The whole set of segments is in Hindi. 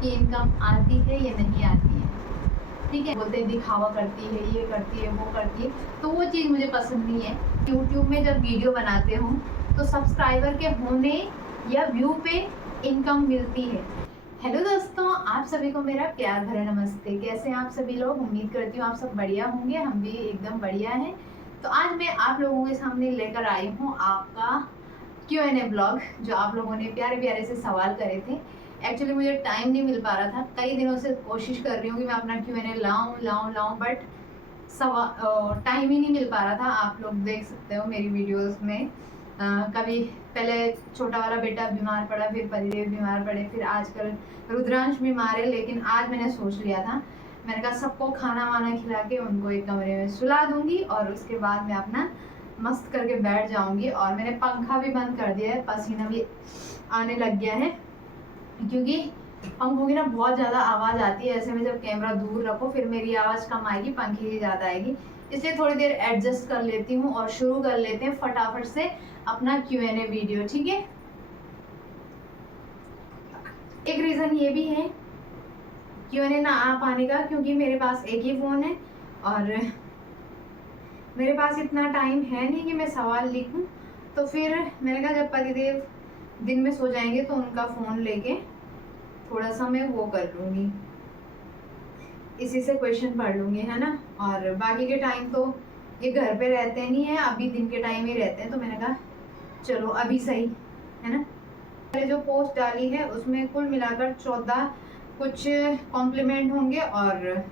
आपकी इनकम आती है या नहीं आती है। ठीक है, बोलते हैं दिखावा करती है, ये करती है, वो करती है, तो वो चीज़ मुझे पसंद नहीं है। यूट्यूब में जब वीडियो बनाते हो तो सब्सक्राइबर के होने या व्यू पे इनकम मिलती है। हेलो दोस्तों, आप सभी को मेरा प्यार भरा नमस्ते। कैसे हैं आप सभी लोग? उम्मीद करती हूँ आप सब बढ़िया होंगे, हम भी एकदम बढ़िया हैं। तो आज मैं आप लोगों के सामने लेकर आई हूँ आपका Q&A ब्लॉग, जो आप लोगों ने प्यारे प्यारे से सवाल करे थे। एक्चुअली मुझे टाइम नहीं मिल पा रहा था, कई दिनों से कोशिश कर रही हूँ कि मैं अपना Q&A लाऊं, बट टाइम ही नहीं मिल पा रहा था। आप लोग देख सकते हो मेरी वीडियोस में कभी पहले छोटा वाला बेटा बीमार पड़ा, फिर परिदेव बीमार पड़े, फिर आजकल रुद्रांश बीमार है। लेकिन आज मैंने सोच लिया था, मैंने कहा सबको खाना वाना खिला के उनको एक कमरे में सुला दूंगी और उसके बाद मैं अपना मस्त करके बैठ जाऊंगी। और मैंने पंखा भी बंद कर दिया है, पसीना भी आने लग गया है, क्योंकि पंखों की ना बहुत ज़्यादा आवाज़ आती है। ऐसे में जब कैमरा दूर रखो फिर मेरी आवाज़ कम आएगी, पंखे की ज़्यादा आएगी। इसलिए थोड़ी देर एडजस्ट कर लेती हूँ और शुरू कर लेते हैं फटाफट से अपना Q&A वीडियो। ठीक है, एक रीज़न ये भी है Q&A ना आ पाने का, क्योंकि मेरे पास एक ही फ़ोन है और मेरे पास इतना टाइम है नहीं कि मैं सवाल लिखूं। तो फिर मैंने कहा जब पतिदेव दिन में सो जाएंगे तो उनका फ़ोन लेके थोड़ा सा मैं वो कर लूँगी, इसी से क्वेश्चन पढ़ लूँगी, है ना। और बाकी के टाइम तो ये घर पे रहते नहीं है, अभी दिन के टाइम ही रहते हैं, तो मैंने कहा चलो अभी सही है ना। मैंने जो पोस्ट डाली है उसमें कुल मिलाकर 14 कुछ कॉम्प्लीमेंट होंगे और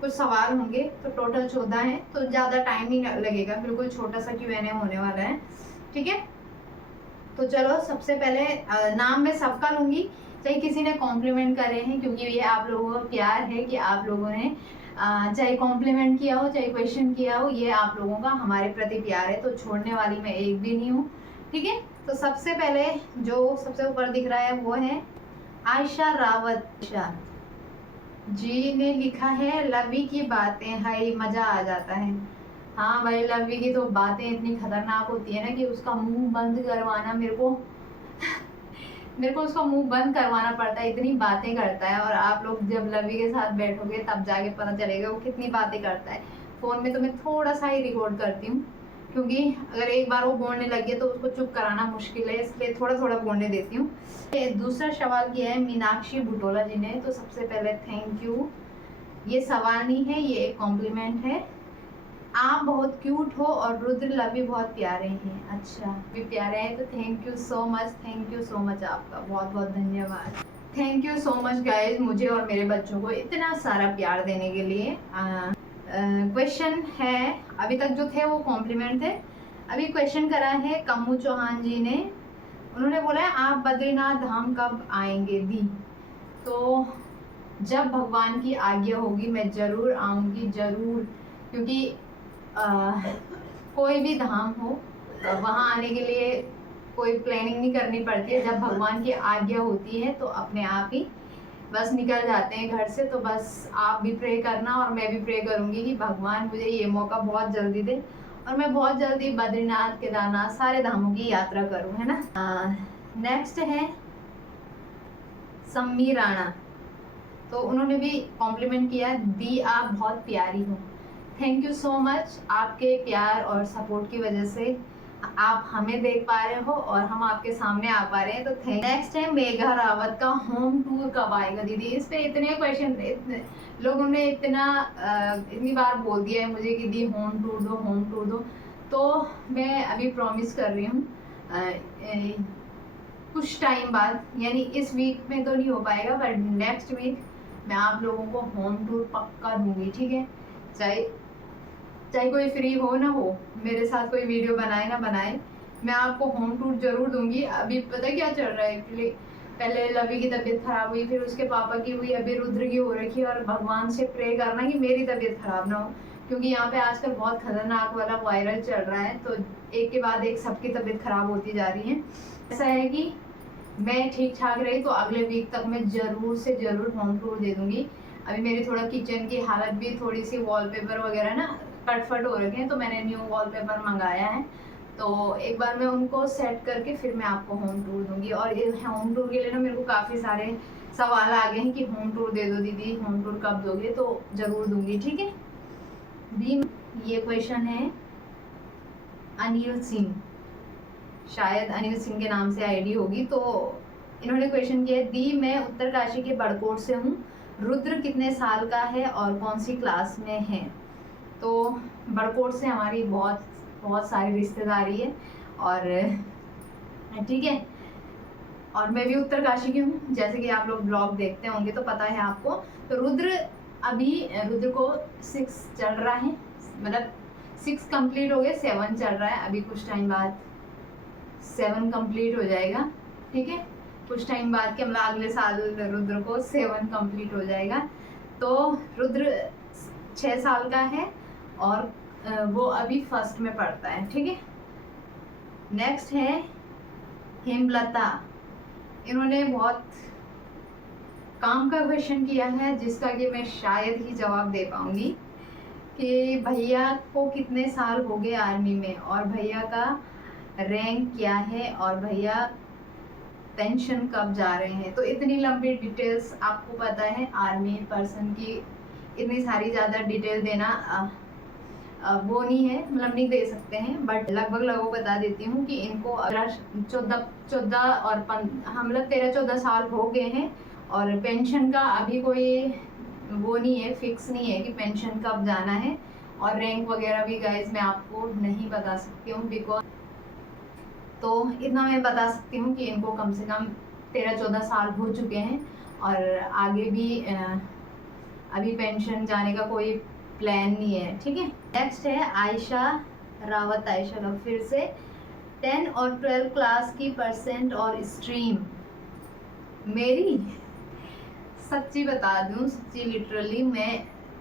कुछ सवाल होंगे, तो टोटल 14 हैं। तो ज़्यादा टाइम नहीं लगेगा, बिल्कुल छोटा सा Q&A होने वाला है। ठीक है, तो चलो सबसे पहले नाम मैं सबका लूँगी, चाहे किसी ने कॉम्प्लीमेंट करे हैं, क्योंकि ये आप लोगों का प्यार है कि आप लोगों ने चाहे कॉम्प्लीमेंट किया हो चाहे क्वेश्चन किया हो, ये आप लोगों का हमारे प्रति प्यार है, तो छोड़ने वाली मैं एक भी नहीं हूँ। ठीक है, तो सबसे पहले जो सबसे ऊपर दिख रहा है वो है आयशा रावत जी ने लिखा है, लवी की बातें हाय मज़ा आ जाता है। हाँ भाई, लवी की तो बातें इतनी खतरनाक होती है ना कि उसका मुंह बंद करवाना मेरे को उसका मुंह बंद करवाना पड़ता है, इतनी बातें करता है। और आप लोग जब लवी के साथ बैठोगे तब जाके पता चलेगा वो कितनी बातें करता है। फ़ोन में तो मैं थोड़ा सा ही रिकॉर्ड करती हूँ, क्योंकि अगर एक बार वो बोलने लगे तो उसको चुप कराना मुश्किल है, इसलिए थोड़ा थोड़ा बोलने देती हूँ। दूसरा सवाल किया है मीनाक्षी बुटोला जी ने, तो सबसे पहले थैंक यू। ये सवाल नहीं है, ये एक कॉम्प्लीमेंट है। आप बहुत क्यूट हो और रुद्र लवी बहुत प्यारे हैं। अच्छा, भी प्यारे हैं तो thank you so much, thank you so much, आपका बहुत बहुत धन्यवाद। Thank you so much guys, मुझे और मेरे बच्चों को इतना सारा प्यार देने के लिए। क्वेश्चन है, अभी तक जो थे वो कॉम्प्लीमेंट थे, अभी क्वेश्चन करा है कम्मू चौहान जी ने। उन्होंने बोला है आप बद्रीनाथ धाम कब आएंगे दी? तो जब भगवान की आज्ञा होगी मैं ज़रूर आऊँगी, ज़रूर, क्योंकि कोई भी धाम हो वहाँ आने के लिए कोई प्लानिंग नहीं करनी पड़ती है। जब भगवान की आज्ञा होती है तो अपने आप ही बस निकल जाते हैं घर से। तो बस आप भी प्रे करना और मैं भी प्रे करूँगी कि भगवान मुझे ये मौका बहुत जल्दी दे और मैं बहुत जल्दी बद्रीनाथ, केदारनाथ, सारे धामों की यात्रा करूँ, है ना। नेक्स्ट है सम्मी राणा, तो उन्होंने भी कॉम्प्लीमेंट किया, दी आप बहुत प्यारी हो। थैंक यू सो मच, आपके प्यार और सपोर्ट की वजह से आप हमें देख पा रहे हो और हम आपके सामने आ पा रहे हैं, तो थैंक। नेक्स्ट है मेघा रावत का होम टूर कब आएगा दीदी? इस पे इतने क्वेश्चन, इतने लोगों ने इतनी बार बोल दिया है मुझे कि दी होम टूर दो, होम टूर दो। तो मैं अभी प्रॉमिस कर रही हूँ कुछ टाइम बाद, यानी इस वीक में तो नहीं हो पाएगा, बट नेक्स्ट वीक मैं आप लोगों को होम टूर पक्का दूंगी। ठीक है, चाहे कोई फ्री हो ना हो, मेरे साथ कोई वीडियो बनाए ना बनाए, मैं आपको होम टूर जरूर दूंगी। अभी पता क्या चल रहा है, एक्चुअली पहले लवी की तबीयत खराब हुई, फिर उसके पापा की हुई, अभी रुद्र की हो रखी है। और भगवान से प्रे करना कि मेरी तबीयत खराब ना हो, क्योंकि यहाँ पे आजकल बहुत खतरनाक वाला वायरल चल रहा है, तो एक के बाद एक सबकी तबीयत खराब होती जा रही है। ऐसा है कि मैं ठीक ठाक रही तो अगले वीक तक मैं ज़रूर से ज़रूर होम टूर दे दूँगी। अभी मेरी थोड़ा किचन की हालत भी थोड़ी सी, वॉलपेपर वगैरह ना कटफट हो रखे हैं, तो मैंने न्यू वॉलपेपर मंगाया है, तो एक बार मैं उनको सेट करके फिर मैं आपको होम टूर दूंगी। और ये होम टूर के लिए ना मेरे को काफ़ी सारे सवाल आ गए हैं कि होम टूर दे दो दीदी, होम टूर कब दोगे, तो ज़रूर दूंगी, ठीक है। दी ये क्वेश्चन है अनिल सिंह, शायद अनिल सिंह के नाम से आईडी होगी। तो इन्होंने क्वेश्चन किया है, दी मैं उत्तरकाशी के बड़कोट से हूँ, रुद्र कितने साल का है और कौन सी क्लास में है। तो बड़कोट से हमारी बहुत सारी रिश्तेदारी है और ठीक है, और मैं भी उत्तरकाशी की हूँ, जैसे कि आप लोग ब्लॉग देखते होंगे तो पता है आपको। तो रुद्र को 6 चल रहा है, मतलब 6 कंप्लीट हो गए, 7 चल रहा है, अभी कुछ टाइम बाद 7 कंप्लीट हो जाएगा, ठीक है। कुछ टाइम बाद के मतलब अगले साल रुद्र को 7 कंप्लीट हो जाएगा। तो रुद्र 6 साल का है और वो अभी फर्स्ट में पढ़ता है, ठीक है। नेक्स्ट है हेमलता, इन्होंने बहुत काम का क्वेश्चन किया है जिसका कि मैं शायद ही जवाब दे पाऊंगी कि भैया को कितने साल हो गए आर्मी में और भैया का रैंक क्या है और भैया पेंशन कब जा रहे हैं। तो इतनी लंबी डिटेल्स आपको पता है आर्मी पर्सन की, इतनी सारी ज़्यादा डिटेल देना वो नहीं है, मतलब नहीं दे सकते हैं, बट लगभग लोगों बता देती हूँ कि इनको 14 और मतलब 13-14 साल हो गए हैं और पेंशन का अभी कोई वो नहीं है, फिक्स नहीं है कि पेंशन कब जाना है। और रैंक वगैरह भी गाइज मैं आपको नहीं बता सकती हूँ बिकॉज, तो इतना मैं बता सकती हूँ कि इनको कम से कम 13-14 साल हो चुके हैं और आगे भी अभी पेंशन जाने का कोई प्लान नहीं है, ठीक है। नेक्स्ट है आयशा रावत, फिर से 10 और 12 क्लास की परसेंट और स्ट्रीम। मेरी सच्ची बता दूं, सच्ची लिटरली मैं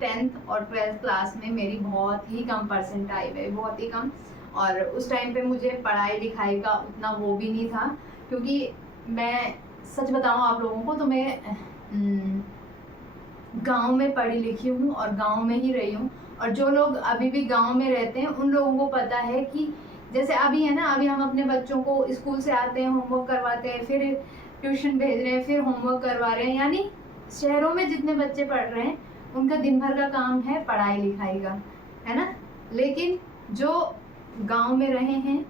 10th और 12th क्लास में मेरी बहुत ही कम परसेंट आई है, बहुत ही कम। और उस टाइम पे मुझे पढ़ाई लिखाई का उतना वो भी नहीं था, क्योंकि मैं सच बताऊं आप लोगों को तो मैं गांव में पढ़ी लिखी हूँ और गांव में ही रही हूँ। और जो लोग अभी भी गांव में रहते हैं उन लोगों को पता है कि जैसे अभी है ना, अभी हम अपने बच्चों को स्कूल से आते हैं, होमवर्क करवाते हैं, फिर ट्यूशन भेज रहे हैं, फिर होमवर्क करवा रहे हैं। यानी शहरों में जितने बच्चे पढ़ रहे हैं उनका दिन भर का काम है पढ़ाई लिखाई का, है ना। लेकिन जो गांव में रहे हैं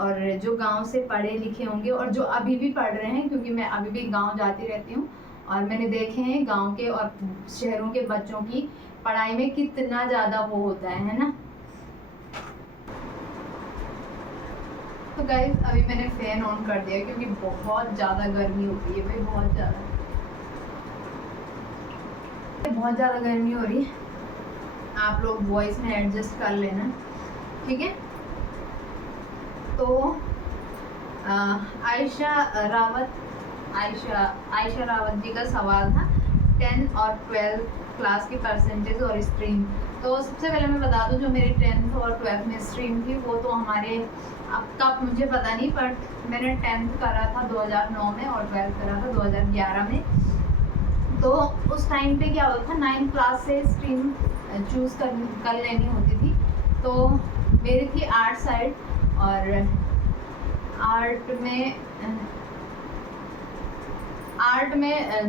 और जो गांव से पढ़े लिखे होंगे और जो अभी भी पढ़ रहे हैं, क्योंकि मैं अभी भी गांव जाती रहती हूँ और मैंने देखे हैं गांव के और शहरों के बच्चों की पढ़ाई में कितना ज़्यादा वो होता है ना। तो गाइस अभी मैंने फैन ऑन कर दिया क्योंकि बहुत ज़्यादा गर्मी हो रही है भाई, बहुत ज़्यादा गर्मी हो रही है। आप लोग वॉइस में एडजस्ट कर लेना, ठीक है। तो आयशा रावत जी का सवाल था 10 और 12 क्लास की परसेंटेज और स्ट्रीम। तो सबसे पहले मैं बता दूं, जो मेरी 10th और 12th में स्ट्रीम थी वो तो हमारे, अब कब मुझे पता नहीं, बट मैंने 10th करा था 2009 में और 12th करा था 2011 में। तो उस टाइम पे क्या होता था, 9th क्लास से स्ट्रीम चूज़ कर लेनी होती थी। तो मेरी थी आर्ट साइड और आर्ट में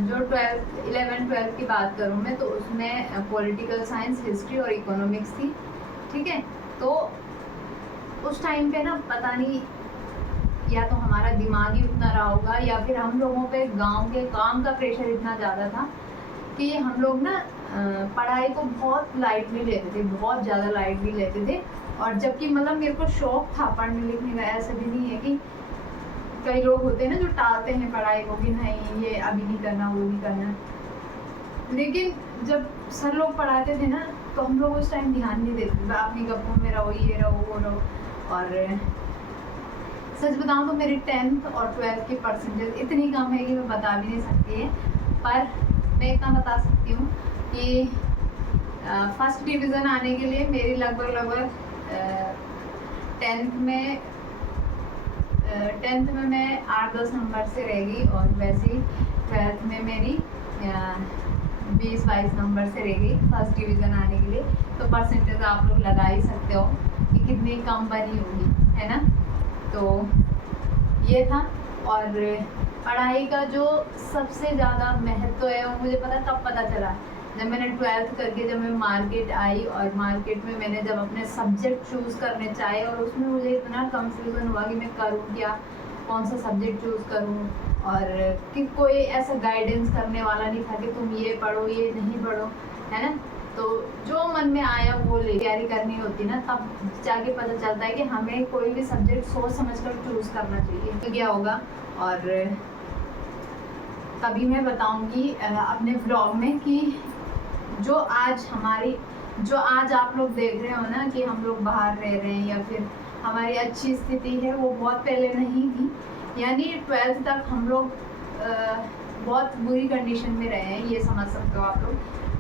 जो 11th-12th की बात करूँ मैं तो उसमें पॉलिटिकल साइंस, हिस्ट्री और इकोनॉमिक्स थी, ठीक है। तो उस टाइम पे ना पता नहीं, या तो हमारा दिमाग ही उतना रहा होगा या फिर हम लोगों पे गांव के काम का प्रेशर इतना ज़्यादा था कि हम लोग ना पढ़ाई को बहुत लाइटली लेते थे, बहुत ज़्यादा लाइटली लेते थे। और जबकि मतलब मेरे को शौक था पढ़ने लिखने का, ऐसा भी नहीं है कि कई लोग होते हैं ना जो टालते हैं पढ़ाई को कि नहीं ये अभी नहीं करना, वो नहीं करना। लेकिन जब सर लोग पढ़ाते थे ना तो हम लोग उस टाइम ध्यान नहीं देते थे, अपनी गप्पों में रहो, ये रहो वो रहो। और सच बताऊं तो मेरी 10th और 12th की परसेंटेज इतनी कम है कि मैं बता भी नहीं सकती है, पर मैं इतना बता सकती हूँ कि फर्स्ट डिवीज़न आने के लिए मेरी लगभग 10th में मैं 8-10 नंबर से रह गई और वैसे ही 12th में मेरी 20-22 नंबर से रह गई फर्स्ट डिवीज़न आने के लिए। तो परसेंटेज आप लोग लगा ही सकते हो कि कितनी कम बनी होगी, है ना। तो ये था। और पढ़ाई का जो सबसे ज़्यादा महत्व है वो मुझे कब पता चला, जब मैंने 12th करके जब मैं मार्केट आई, और मार्केट में मैंने जब अपने सब्जेक्ट चूज़ करने चाहे और उसमें मुझे इतना कंफ्यूजन हुआ कि मैं करूँ क्या, कौन सा सब्जेक्ट चूज़ करूँ, और कि कोई ऐसा गाइडेंस करने वाला नहीं था कि तुम ये पढ़ो ये नहीं पढ़ो, है ना। तो जो मन में आया वो ले तैयारी करनी होती ना, तब जाके पता चलता है कि हमें कोई भी सब्जेक्ट सोच समझ कर चूज़ करना चाहिए तो क्या होगा। और तभी मैं बताऊंगी अपने व्लॉग में कि जो आज आप लोग देख रहे हो ना कि हम लोग बाहर रह रहे हैं या फिर हमारी अच्छी स्थिति है, वो बहुत पहले नहीं थी। यानी 12th तक हम लोग बहुत बुरी कंडीशन में रहे हैं, ये समझ सकते हो आप लोग।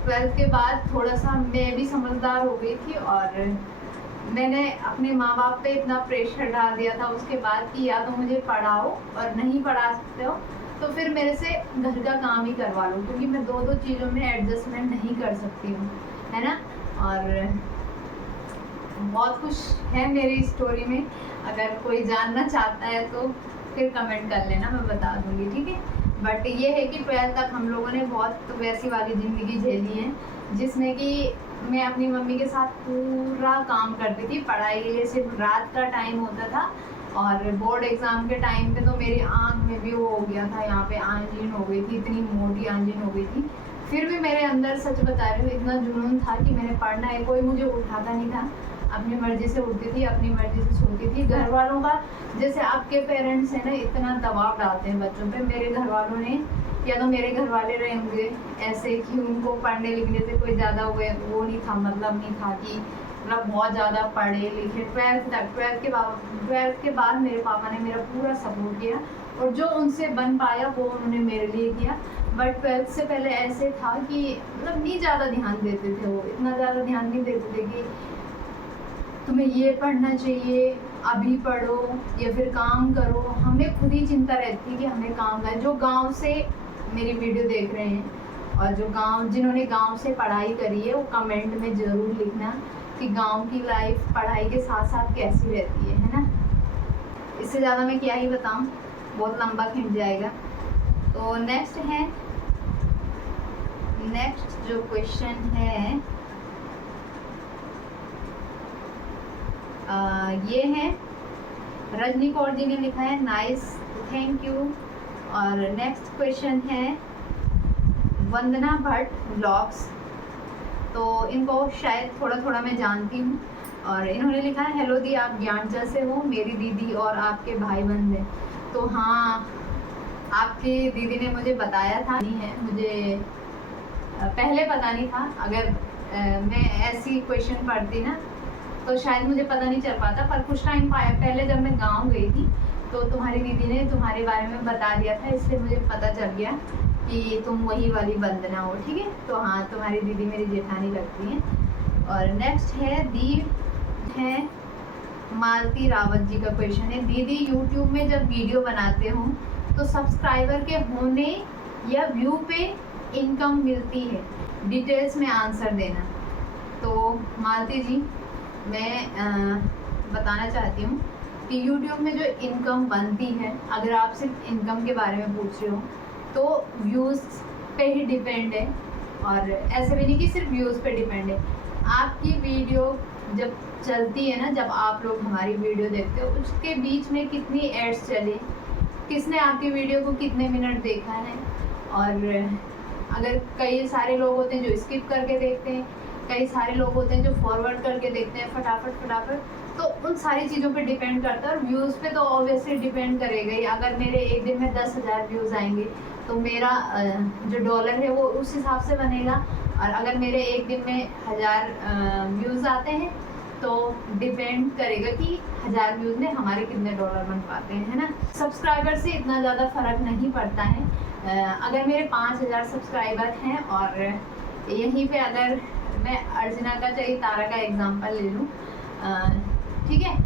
12th के बाद थोड़ा सा मैं भी समझदार हो गई थी और मैंने अपने माँ बाप पे इतना प्रेशर डाल दिया था उसके बाद कि या तो मुझे पढ़ाओ, और नहीं पढ़ा सकते हो तो फिर मेरे से घर का काम ही करवा लो, क्योंकि मैं दो चीज़ों में एडजस्टमेंट नहीं कर सकती हूँ, है ना। और बहुत कुछ है मेरी स्टोरी में, अगर कोई जानना चाहता है तो फिर कमेंट कर लेना, मैं बता दूँगी, ठीक है। बट ये है कि 12th तक हम लोगों ने बहुत वैसी वाली ज़िंदगी झेली है जिसमें कि मैं अपनी मम्मी के साथ पूरा काम करती थी पढ़ाई के लिए। सिर्फ रात का टाइम होता था और बोर्ड एग्ज़ाम के टाइम पे तो मेरी आँख में भी वो हो गया था, यहाँ पे आंजीन हो गई थी, इतनी मोटी आंजीन हो गई थी। फिर भी मेरे अंदर, सच बता रही हूँ, इतना जुनून था कि मैंने पढ़ना है। कोई मुझे उठाता नहीं था, अपनी मर्ज़ी से उठती थी, अपनी मर्ज़ी से सोती थी। घर वालों का, जैसे आपके पेरेंट्स हैं ना, इतना दबाव डालते हैं बच्चों पे, मेरे घर वालों ने, या तो मेरे घर वाले रहे होंगे ऐसे कि उनको पढ़ने लिखने से कोई ज़्यादा वो नहीं था, मतलब नहीं था कि मतलब बहुत ज़्यादा पढ़े लिखे। 12th तक, 12th के बाद मेरे पापा ने मेरा पूरा सपोर्ट किया और जो उनसे बन पाया वो उन्होंने मेरे लिए किया। बट 12th से पहले ऐसे था कि मतलब नहीं ज़्यादा ध्यान देते थे, वो इतना ज़्यादा ध्यान नहीं देते थे कि तुम्हें ये पढ़ना चाहिए, अभी पढ़ो या फिर काम करो। हमें खुद ही चिंता रहती है कि हमें काम करना। जो गांव से मेरी वीडियो देख रहे हैं और जिन्होंने गांव से पढ़ाई करी है, वो कमेंट में ज़रूर लिखना कि गांव की लाइफ पढ़ाई के साथ साथ कैसी रहती है ना। इससे ज़्यादा मैं क्या ही बताऊं, बहुत लंबा खिंच जाएगा। तो नेक्स्ट जो क्वेश्चन है ये है, रजनी कौर जी ने लिखा है, नाइस, थैंक यू। और नेक्स्ट क्वेश्चन है वंदना भट्ट व्लॉग्स, तो इनको शायद थोड़ा मैं जानती हूँ। और इन्होंने लिखा है, हेलो दी, आप ज्ञानचा से हो, मेरी दीदी और आपके भाई बंद हैं। तो हाँ, आपकी दीदी ने मुझे बताया था, नहीं है मुझे पहले पता नहीं था। अगर मैं ऐसी क्वेश्चन पढ़ती ना तो शायद मुझे पता नहीं चल पाता, पर कुछ टाइम पहले जब मैं गांव गई थी तो तुम्हारी दीदी ने तुम्हारे बारे में बता दिया था, इसलिए मुझे पता चल गया कि तुम वही वाली वंदना हो, ठीक है। तो हाँ, तुम्हारी दीदी मेरी जेठानी लगती हैं। और नेक्स्ट है मालती रावत जी का क्वेश्चन है, दीदी यूट्यूब में जब वीडियो बनाते हो तो सब्सक्राइबर के होने या व्यू पे इनकम मिलती है, डिटेल्स में आंसर देना। तो मालती जी, मैं बताना चाहती हूँ कि YouTube में जो इनकम बनती है, अगर आप सिर्फ इनकम के बारे में पूछ रहे हो तो व्यूज़ पे ही डिपेंड है, और ऐसे भी नहीं कि सिर्फ व्यूज़ पे डिपेंड है। आपकी वीडियो जब चलती है ना, जब आप लोग हमारी वीडियो देखते हो, उसके बीच में कितनी एड्स चले, किसने आपकी वीडियो को कितने मिनट देखा है, और अगर कई सारे लोग होते हैं जो स्किप करके देखते हैं, कई सारे लोग होते हैं जो फॉरवर्ड करके देखते हैं फटाफट, तो उन सारी चीज़ों पे डिपेंड करता है। और व्यूज़ पे तो ऑब्वियसली डिपेंड करेगा ही। अगर मेरे एक दिन में 10,000 व्यूज़ आएंगे तो मेरा जो डॉलर है वो उस हिसाब से बनेगा, और अगर मेरे एक दिन में 1000 व्यूज़ आते हैं तो डिपेंड करेगा कि 1000 व्यूज़ में हमारे कितने डॉलर बन पाते हैं, है ना। सब्सक्राइबर से इतना ज़्यादा फ़र्क नहीं पड़ता है। अगर मेरे 5000 सब्सक्राइबर हैं, और यहीं पे अगर मैं अर्चना का, चाहिए तारा का एग्जांपल ले लूँ, ठीक है।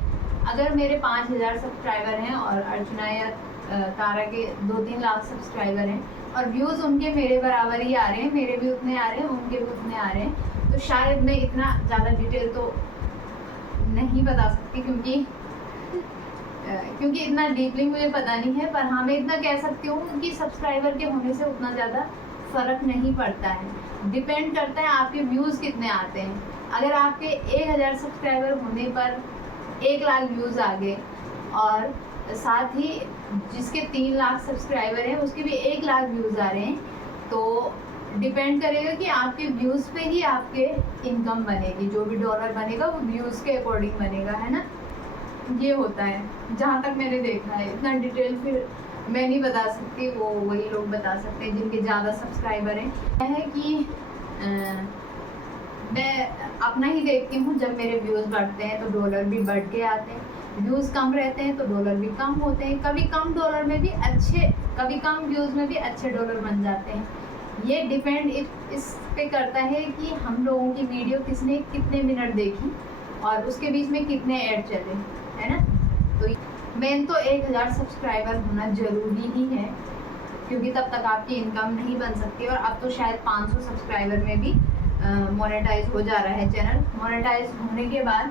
अगर मेरे 5000 सब्सक्राइबर हैं और अर्चना या तारा के 2-3 लाख सब्सक्राइबर हैं, और व्यूज़ उनके मेरे बराबर ही आ रहे हैं, मेरे भी उतने आ रहे हैं, उनके भी उतने आ रहे हैं, तो शायद मैं इतना ज़्यादा डिटेल तो नहीं बता सकती, क्योंकि क्योंकि इतना डीपली मुझे पता नहीं है, पर हाँ मैं इतना कह सकती हूँ कि सब्सक्राइबर के होने से उतना ज़्यादा फ़र्क नहीं पड़ता है। डिपेंड करता है आपके व्यूज़ कितने आते हैं। अगर आपके 1000 सब्सक्राइबर होने पर 1 लाख व्यूज़ आ गए और साथ ही जिसके 3 लाख सब्सक्राइबर हैं उसके भी 1 लाख व्यूज़ आ रहे हैं, तो डिपेंड करेगा कि आपके व्यूज़ पे ही आपके इनकम बनेगी। जो भी डॉलर बनेगा वो व्यूज़ के अकॉर्डिंग बनेगा, है ना। ये होता है जहाँ तक मैंने देखा है। इतना डिटेल फिर मैं नहीं बता सकती, वो वही लोग बता सकते हैं जिनके ज़्यादा सब्सक्राइबर हैं। है कि मैं अपना ही देखती हूँ, जब मेरे व्यूज़ बढ़ते हैं तो डॉलर भी बढ़ के आते हैं, व्यूज़ कम रहते हैं तो डॉलर भी कम होते हैं। कभी कम डॉलर में भी अच्छे, कभी कम व्यूज़ में भी अच्छे डॉलर बन जाते हैं। ये डिपेंड इस पे करता है कि हम लोगों की वीडियो किसने कितने मिनट देखी और उसके बीच में कितने ऐड चले, है ना। तो मेन तो 1000 सब्सक्राइबर होना ज़रूरी ही है, क्योंकि तब तक आपकी इनकम नहीं बन सकती। और अब तो शायद 500 सब्सक्राइबर में भी मोनेटाइज हो जा रहा है चैनल। मोनेटाइज होने के बाद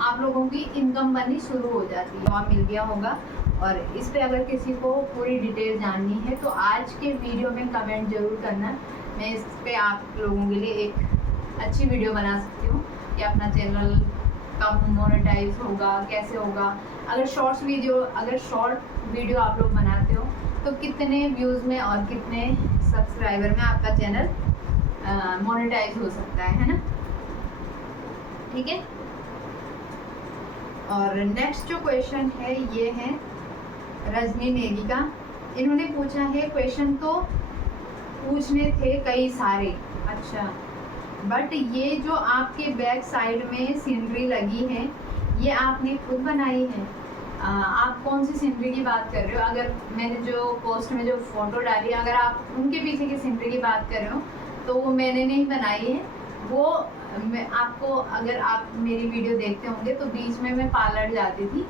आप लोगों की इनकम बननी शुरू हो जाती है। और मिल गया होगा। और इस पे अगर किसी को पूरी डिटेल जाननी है तो आज के वीडियो में कमेंट ज़रूर करना। मैं इस पे आप लोगों के लिए एक अच्छी वीडियो बना सकती हूँ कि अपना चैनल कब मोनेटाइज होगा, कैसे होगा। अगर शॉर्ट वीडियो आप लोग बनाते हो तो कितने व्यूज़ में और कितने सब्सक्राइबर में आपका चैनल मोनेटाइज हो सकता है ना। ठीक है। और नेक्स्ट जो क्वेश्चन है ये है रजनी नेगी का। इन्होंने पूछा है, क्वेश्चन तो पूछने थे कई सारे, अच्छा, बट ये जो आपके बैक साइड में सीनरी लगी है ये आपने खुद बनाई है? आप कौन सी सीनरी की बात कर रहे हो? अगर मैंने जो पोस्ट में जो फ़ोटो डाली, अगर आप उनके पीछे की सीनरी की बात कर रहे हो तो वो मैंने नहीं बनाई है। वो मैं आपको, अगर आप मेरी वीडियो देखते होंगे तो बीच में मैं पार्लर जाती थी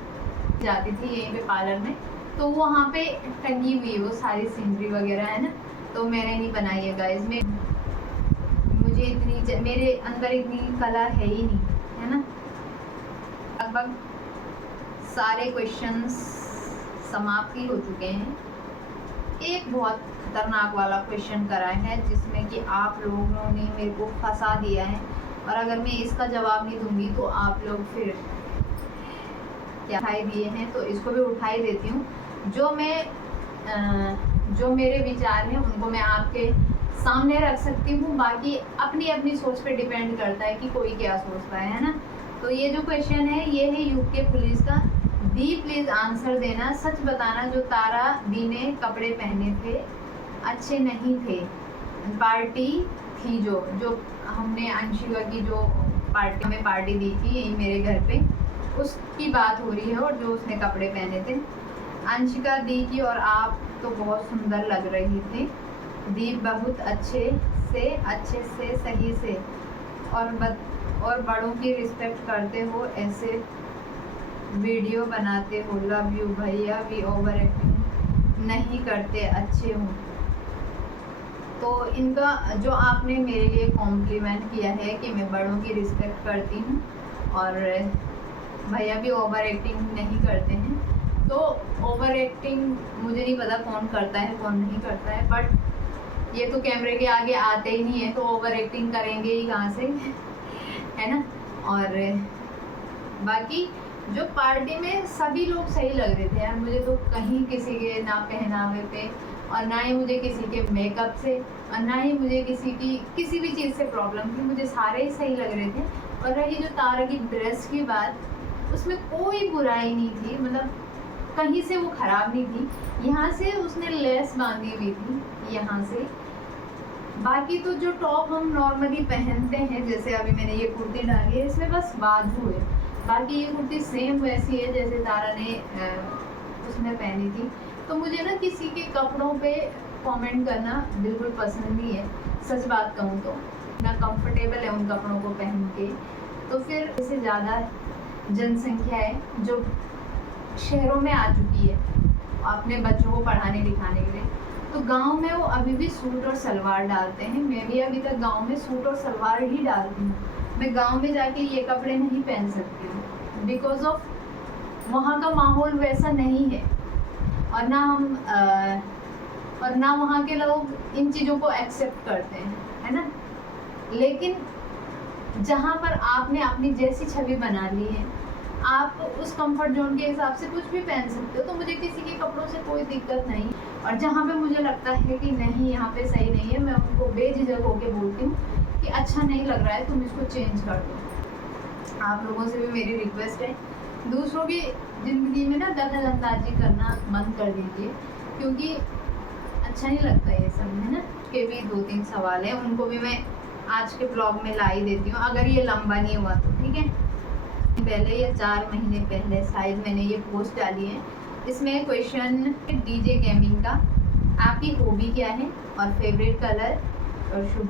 यहीं पे पार्लर में, तो वहाँ पे टंगी हुई वो सारी सीनरी वगैरह, है ना। तो मैंने नहीं बनाई है गाइस। मुझे इतनी, मेरे अंदर इतनी कला है ही नहीं, है ना। लगभग सारे क्वेश्चंस समाप्ति हो चुके हैं। एक बहुत खतरनाक वाला क्वेश्चन करा है जिसमें कि आप लोगों ने मेरे को फंसा दिया है, और अगर मैं इसका जवाब नहीं दूंगी तो आप लोग फिर क्या उठाई दिए हैं, तो इसको भी उठाई देती हूँ। जो मेरे विचार हैं उनको मैं आपके सामने रख सकती हूँ। बाकी अपनी अपनी सोच पे डिपेंड करता है कि कोई क्या सोचता है ना। तो ये जो क्वेश्चन है ये है यूके पुलिस का। दी प्लीज़ आंसर देना, सच बताना, जो तारा दी ने कपड़े पहने थे अच्छे नहीं थे। पार्टी थी जो हमने अंशिका की जो पार्टी दी थी यही मेरे घर पे, उसकी बात हो रही है, और जो उसने कपड़े पहने थे अंशिका दी की। और आप तो बहुत सुंदर लग रही थी दी, बहुत अच्छे से सही से, और बड़ों की रिस्पेक्ट करते हो, ऐसे वीडियो बनाते हो। लव यू भैया, वी ओवर एक्टिंग नहीं करते, अच्छे हो। तो इनका जो आपने मेरे लिए कॉम्प्लीमेंट किया है कि मैं बड़ों की रिस्पेक्ट करती हूँ और भैया भी ओवर एक्टिंग नहीं करते हैं, तो ओवर एक्टिंग मुझे नहीं पता कौन करता है कौन नहीं करता है, बट ये तो कैमरे के आगे आते ही नहीं है, तो ओवर एक्टिंग करेंगे ही कहाँ से, है ना। और बाकी जो पार्टी में सभी लोग सही लग रहे थे यार, मुझे तो कहीं किसी के ना पहनावे पे, और ना ही मुझे किसी के मेकअप से, और ना ही मुझे किसी भी चीज़ से प्रॉब्लम थी, मुझे सारे ही सही लग रहे थे। और रही जो तारा की ड्रेस की बात, उसमें कोई बुराई नहीं थी, मतलब कहीं से वो ख़राब नहीं थी। यहाँ से उसने लेस बांधी हुई थी यहाँ से, बाकी तो जो टॉप हम नॉर्मली पहनते हैं, जैसे अभी मैंने ये कुर्ती डाली है, इसमें बस बाजू है, बाकी ये कुर्ती सेम वैसी है जैसे तारा ने उसमें पहनी थी। तो मुझे ना किसी के कपड़ों पे कमेंट करना बिल्कुल पसंद नहीं है, सच बात कहूँ तो ना कंफर्टेबल है उन कपड़ों को पहन के। तो फिर इससे ज़्यादा जनसंख्या है जो शहरों में आ चुकी है अपने बच्चों को पढ़ाने लिखाने के लिए, तो गांव में वो अभी भी सूट और सलवार डालते हैं। मैं भी अभी तक गांव में सूट और सलवार ही डालती हूँ। मैं गांव में जाके ये कपड़े नहीं पहन सकती हूँ बिकॉज ऑफ वहाँ का माहौल वैसा नहीं है, और ना वहाँ के लोग इन चीज़ों को एक्सेप्ट करते हैं, है ना। लेकिन जहाँ पर आपने अपनी जैसी छवि बना ली है, आप उस कंफर्ट जोन के हिसाब से कुछ भी पहन सकते हो, तो मुझे किसी के कपड़ों से कोई दिक्कत नहीं। और जहाँ पे मुझे लगता है कि नहीं यहाँ पे सही नहीं है, मैं उनको बेझिझक होकर बोलती हूँ कि अच्छा नहीं लग रहा है, तुम इसको चेंज कर दो। आप लोगों से भी मेरी रिक्वेस्ट है, दूसरों की ज़िंदगी में ना दखल अंदाजी करना बंद कर दीजिए, क्योंकि अच्छा नहीं लगता ये सब, है ना। के भी 2-3 सवाल हैं, उनको भी मैं आज के ब्लॉग में ला ही देती हूँ, अगर ये लंबा नहीं हुआ तो, ठीक है। पहले या 4 महीने पहले शायद मैंने ये पोस्ट डाली है। इसमें क्वेश्चन डीजे गेमिंग का, आपकी हॉबी क्या है और फेवरेट कलर, और शुभ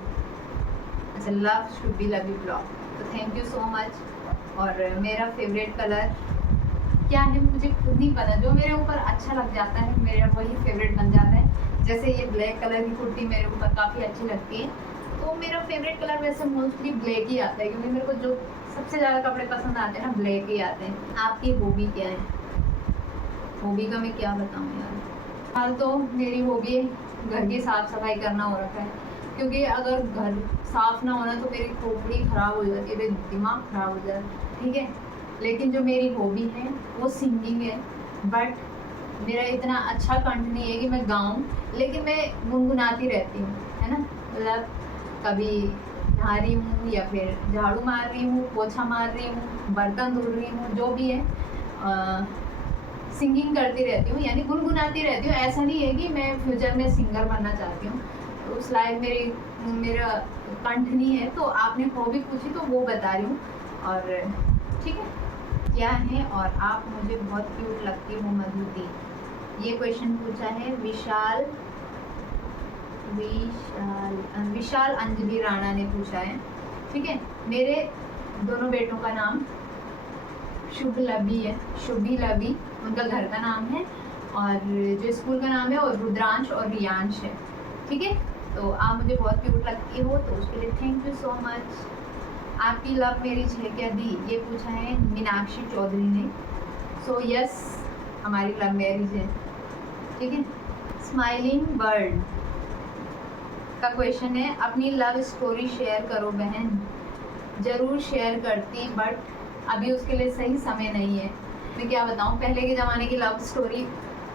अच्छा love should be love you blog, तो थैंक यू सो मच। और मेरा फेवरेट कलर क्या है मुझे खुद नहीं पता, जो मेरे ऊपर अच्छा लग जाता है मेरा वही फेवरेट बन जाता है। जैसे ये ब्लैक कलर की कुर्ती मेरे ऊपर काफ़ी अच्छी लगती है, तो मेरा फेवरेट कलर वैसे मोस्टली ब्लैक ही आता है, क्योंकि मेरे को जो सबसे ज़्यादा कपड़े पसंद आते हैं ना ब्लैक ही आते हैं। आपकी हॉबी क्या है? हॉबी का मैं क्या बताऊँ यार, हाल तो मेरी हॉबी है घर की साफ़ सफाई करना हो रखा है, क्योंकि अगर घर साफ़ ना होना तो मेरी खोपड़ी ख़राब हो जाती है, मेरी दिमाग ख़राब हो जाता है, ठीक है। लेकिन जो मेरी हॉबी है वो सिंगिंग है, बट मेरा इतना अच्छा कंठ नहीं है कि मैं गाऊँ, लेकिन मैं गुनगुनाती रहती हूँ, है ना। मतलब कभी नहा रही हूँ या फिर झाड़ू मार रही हूँ, पोछा मार रही हूँ, बर्तन धुल रही हूँ, जो भी है सिंगिंग करती रहती हूँ, यानी गुनगुनाती रहती हूँ। ऐसा नहीं है कि मैं फ्यूचर में सिंगर बनना चाहती हूँ, तो उस लायक मेरा कंठ नहीं है। तो आपने हॉबी पूछी तो वो बता रही हूँ, और ठीक है क्या है। और आप मुझे बहुत क्यूट लगती हो मधुती, ये क्वेश्चन पूछा है विशाल अंजलि राणा ने पूछा है, ठीक है। मेरे दोनों बेटों का नाम शुभ लवी है, शुभी लवी उनका घर का नाम है, और जो स्कूल का नाम है वो रुद्रांश और रियांश है, ठीक है। तो आप मुझे बहुत क्यूट लगती हो, तो उसके लिए थैंक यू सो मच। आपकी लव मैरिज है क्या दी, ये पूछा है मीनाक्षी चौधरी ने। सो यस, हमारी लव मैरिज है, ठीक है। स्माइलिंग बर्ड का क्वेश्चन है, अपनी लव स्टोरी शेयर करो बहन। ज़रूर शेयर करती, बट अभी उसके लिए सही समय नहीं है। मैं क्या बताऊँ, पहले के ज़माने की लव स्टोरी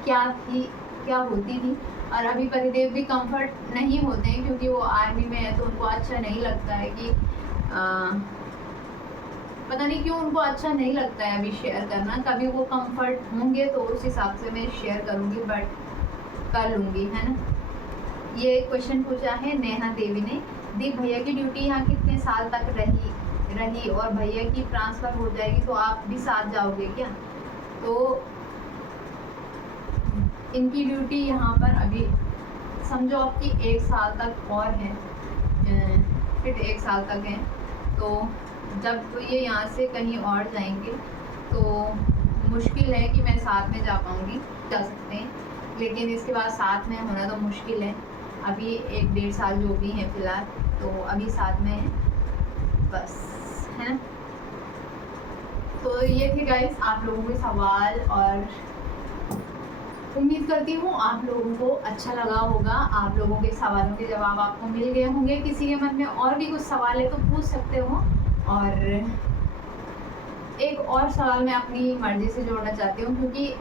क्या थी, क्या होती थी, और अभी परिदेव भी कंफर्ट नहीं होते हैं, क्योंकि वो आर्मी में है, तो उनको अच्छा नहीं लगता है कि पता नहीं क्यों उनको अच्छा नहीं लगता है अभी शेयर करना। कभी वो कंफर्ट होंगे तो उस हिसाब से मैं शेयर करूँगी, बट कर लूँगी, है ना। ये क्वेश्चन पूछा है नेहा देवी ने, दी भैया की ड्यूटी यहाँ कितने साल तक रही और भैया की ट्रांसफ़र हो जाएगी तो आप भी साथ जाओगे क्या? तो इनकी ड्यूटी यहाँ पर अभी समझो आपकी 1 साल तक और है, फिर 1 साल तक है। तो जब ये यहाँ से कहीं और जाएंगे तो मुश्किल है कि मैं साथ में जा पाऊँगी, जा सकते हैं, लेकिन इसके बाद साथ में होना तो मुश्किल है। अभी 1-1.5 साल जो भी हैं फ़िलहाल, तो अभी साथ में है बस, है ना। तो ये थे गाइस आप लोगों के सवाल, और उम्मीद करती हूँ आप लोगों को अच्छा लगा होगा। आप लोगों के सवालों के जवाब आपको मिल गए होंगे। किसी के मन में और भी कुछ सवाल है तो पूछ सकते हो। और एक और सवाल मैं अपनी मर्ज़ी से जोड़ना चाहती हूँ, क्योंकि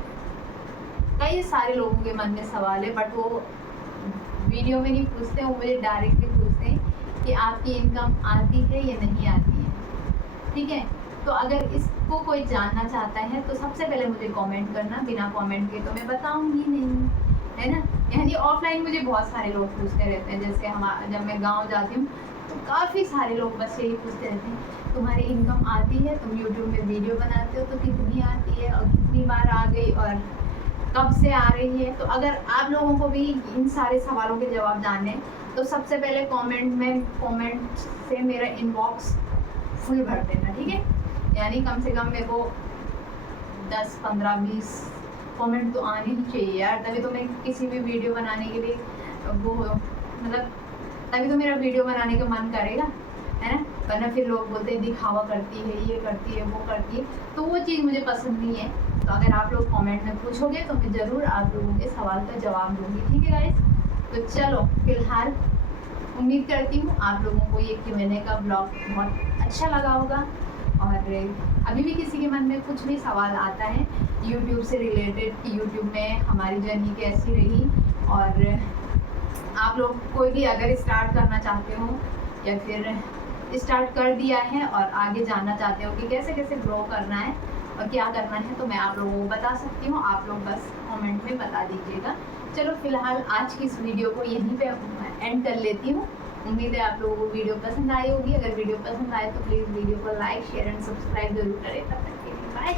कई सारे लोगों के मन में सवाल है, बट वो वीडियो में नहीं पूछते, वो मुझे डायरेक्टली पूछते हैं कि आपकी इनकम आती है या नहीं आती है, ठीक है। तो अगर इसको कोई जानना चाहता है तो सबसे पहले मुझे कमेंट करना, बिना कमेंट के तो मैं बताऊंगी नहीं, है ना। यानी ऑफलाइन मुझे बहुत सारे लोग पूछते रहते हैं, जैसे जब मैं गांव जाती हूँ तो काफ़ी सारे लोग बस यही पूछते रहते हैं, तुम्हारी इनकम आती है, तुम यूट्यूब में वीडियो बनाते हो तो कितनी आती है, और कितनी बार आ गई, और कब से आ रही है। तो अगर आप लोगों को भी इन सारे सवालों के जवाब जानने तो सबसे पहले कमेंट से मेरा इनबॉक्स फुल भर देना, ठीक है। यानी कम से कम मेरे को 10, 15, 20 कमेंट तो आने ही चाहिए यार, तभी तो मैं किसी भी वीडियो बनाने के लिए वो मतलब तभी तो मेरा वीडियो बनाने का मन करेगा, है ना। वरना फिर लोग बोलते हैं दिखावा करती है, ये करती है, वो करती है, तो वो चीज़ मुझे पसंद नहीं है। तो अगर आप लोग कमेंट में पूछोगे तो मैं ज़रूर आप लोगों के सवाल का जवाब दूंगी, ठीक है गाइस। तो चलो फिलहाल उम्मीद करती हूँ आप लोगों को ये Q&A का ब्लॉग बहुत अच्छा लगा होगा। और अभी भी किसी के मन में कुछ भी सवाल आता है यूट्यूब से रिलेटेड कि यूट्यूब में हमारी जर्नी कैसी रही, और आप लोग कोई भी अगर स्टार्ट करना चाहते हो या फिर स्टार्ट कर दिया है और आगे जाना चाहते हो कि कैसे कैसे ग्रो करना है और क्या करना है, तो मैं आप लोगों को बता सकती हूँ। आप लोग बस कमेंट में बता दीजिएगा। चलो फिलहाल आज की इस वीडियो को यहीं पे एंड कर लेती हूँ। उम्मीद है आप लोगों को वीडियो पसंद आई होगी। अगर वीडियो पसंद आए तो प्लीज़ वीडियो को लाइक शेयर एंड सब्सक्राइब जरूर करें। तब तक के लिए बाय।